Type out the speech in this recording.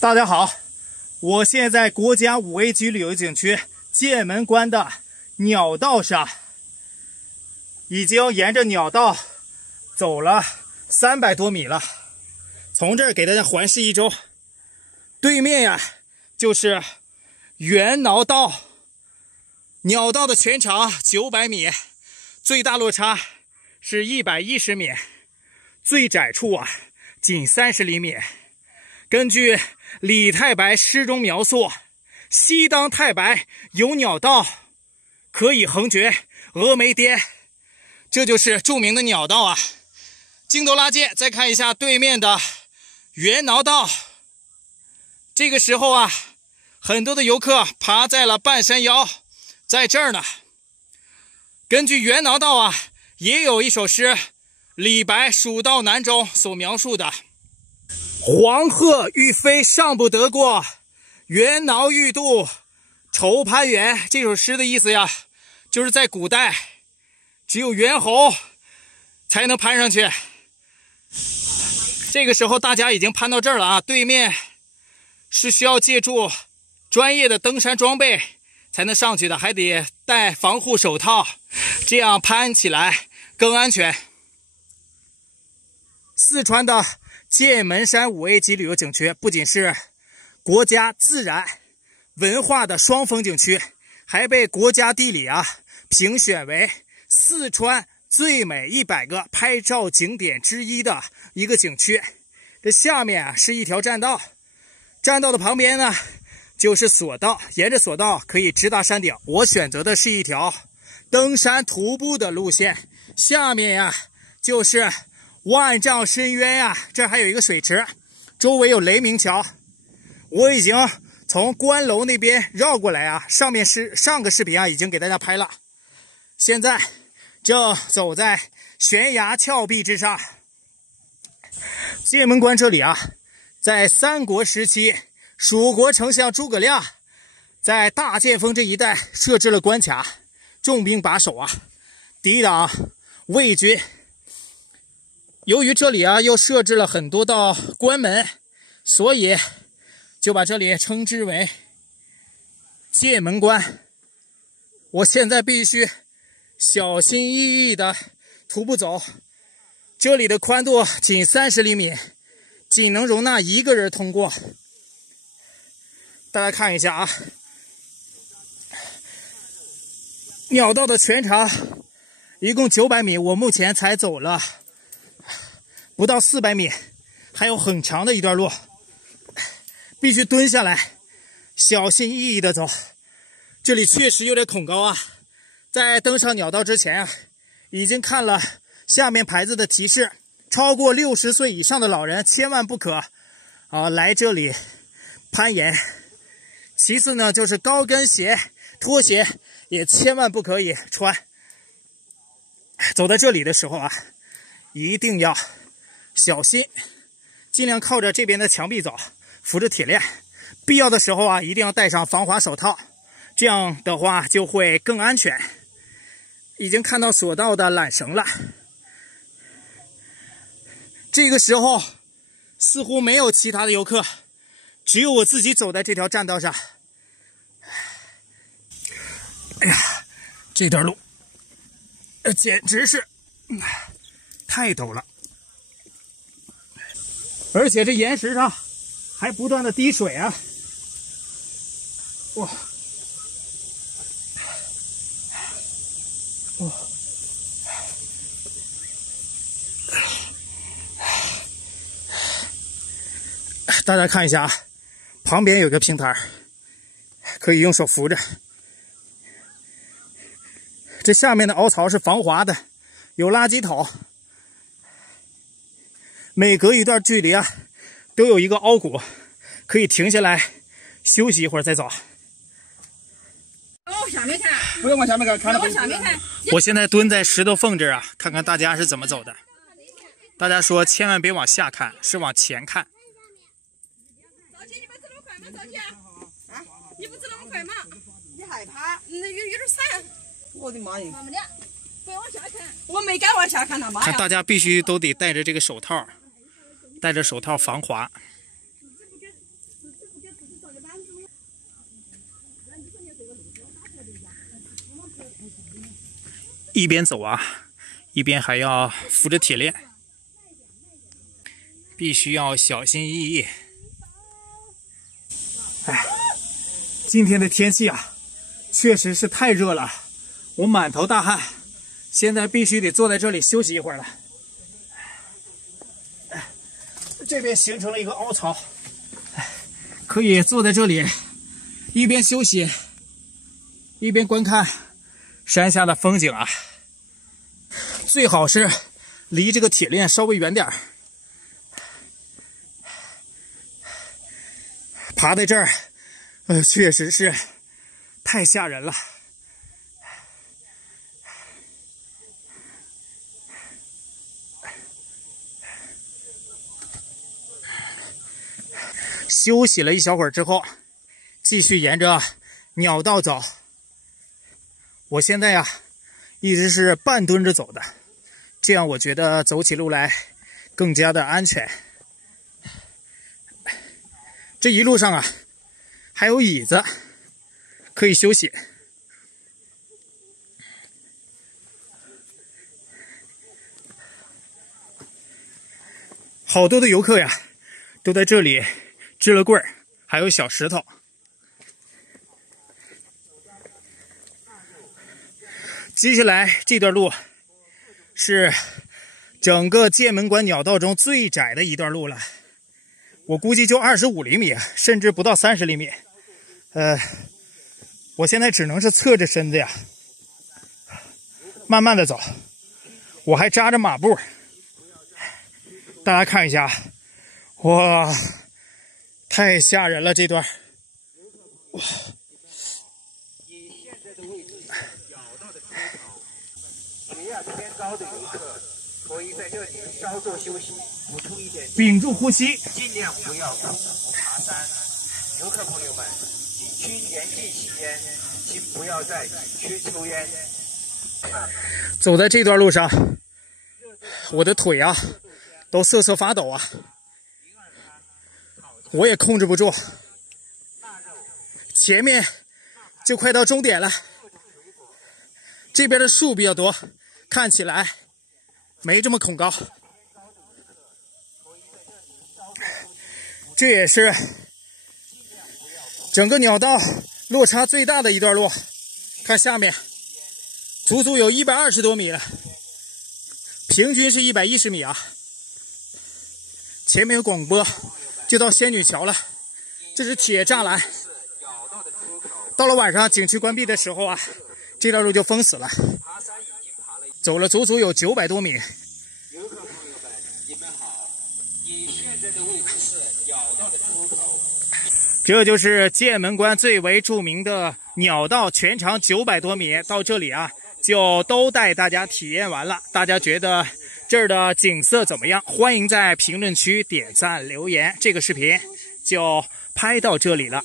大家好，我现在国家5A 级旅游景区剑门关的鸟道上，已经沿着鸟道走了300多米了。从这儿给大家环视一周，对面呀就是猿挠道。鸟道的全长900米，最大落差是110米，最窄处仅30厘米。根据李太白诗中描述，西当太白有鸟道，可以横绝峨眉巅，这就是著名的鸟道镜头拉近，再看一下对面的猿挠道。这个时候很多的游客爬在了半山腰，在这儿呢。根据猿挠道也有一首诗，李白《蜀道难》中所描述的黄鹤欲飞尚不得过，猿挠欲度愁攀援。这首诗的意思就是在古代只有猿猴才能攀上去。这个时候大家已经攀到这儿了对面是需要借助专业的登山装备才能上去的，还得戴防护手套，这样攀起来更安全。四川的剑门山5A 级旅游景区不仅是国家自然文化的双峰景区，还被国家地理评选为四川最美100个拍照景点之一的一个景区。这下面是一条栈道，栈道的旁边呢就是索道，沿着索道可以直达山顶。我选择的是一条登山徒步的路线，下面就是万丈深渊这还有一个水池，周围有雷鸣桥。我已经从关楼那边绕过来上个视频已经给大家拍了。现在正走在悬崖峭壁之上。剑门关这里在三国时期，蜀国丞相诸葛亮在大剑峰这一带设置了关卡，重兵把守抵挡魏军。由于这里又设置了很多道关门，所以就把这里称之为剑门关。我现在必须小心翼翼的徒步走，这里的宽度仅30厘米，仅能容纳1个人通过。大家看一下鸟道的全长一共900米，我目前才走了不到400米，还有很长的一段路，必须蹲下来小心翼翼的走。这里确实有点恐高在登上鸟道之前已经看了下面牌子的提示，超过60岁以上的老人千万不可来这里攀岩。其次呢，就是高跟鞋拖鞋也千万不可以穿。走在这里的时候一定要小心，尽量靠着这边的墙壁走，扶着铁链，必要的时候一定要戴上防滑手套，这样的话就会更安全。已经看到索道的缆绳了，这个时候似乎没有其他的游客，只有我自己走在这条栈道上。哎呀，这段路简直是太陡了，而且这岩石上还不断的滴水哇！大家看一下旁边有个平台，可以用手扶着。这下面的凹槽是防滑的，有垃圾桶，每隔一段距离都有一个凹谷，可以停下来休息一会儿再走。往下面看，不用往下面看，看到往下面看。我现在蹲在石头缝这儿看看大家是怎么走的。大家说千万别往下看，是往前看。早起你不走那么快吗？早起你不走那么快吗？你害怕？有点闪。我的妈呀！妈妈的，不要往下看。我没敢往下看他妈呀！看大家必须都得戴着这个手套，戴着手套防滑。一边走啊，一边还要扶着铁链，必须要小心翼翼。哎，今天的天气啊，确实是太热了，我满头大汗，现在必须得坐在这里休息一会儿了。这边形成了一个凹槽，可以坐在这里，一边休息，一边观看山下的风景啊。最好是离这个铁链稍微远点儿。爬在这儿，确实是太吓人了。休息了一小会儿之后，继续沿着鸟道走。我现在呀，一直是半蹲着走的，这样我觉得走起路来更加的安全。这一路上啊，还有椅子可以休息。好多的游客呀，都在这里支了棍儿，还有小石头。接下来这段路是整个剑门关鸟道中最窄的一段路了，我估计就25厘米，甚至不到30厘米。我现在只能是侧着身子呀，慢慢的走，我还扎着马步。大家看一下，哇，太吓人了这段。哇！偏高的游客可以在这里稍作休息，补充一点，屏住呼吸，尽量不要苦爬山。游客朋友们，景区严禁吸烟，请不要在景区抽烟。走在这段路上，我的腿啊都瑟瑟发抖啊，我也控制不住。前面就快到终点了，这边的树比较多，看起来没这么恐高。这也是整个鸟道落差最大的一段路，看下面足足有120多米了，平均是110米啊。前面有广播，就到仙女桥了，这是铁栅栏。到了晚上景区关闭的时候啊，这条路就封死了。走了足足有900多米。游客朋友们，你们好，你现在的位置是鸟道的出口。这就是剑门关最为著名的鸟道，全长900多米。到这里啊，就都带大家体验完了。大家觉得这儿的景色怎么样？欢迎在评论区点赞留言。这个视频就拍到这里了。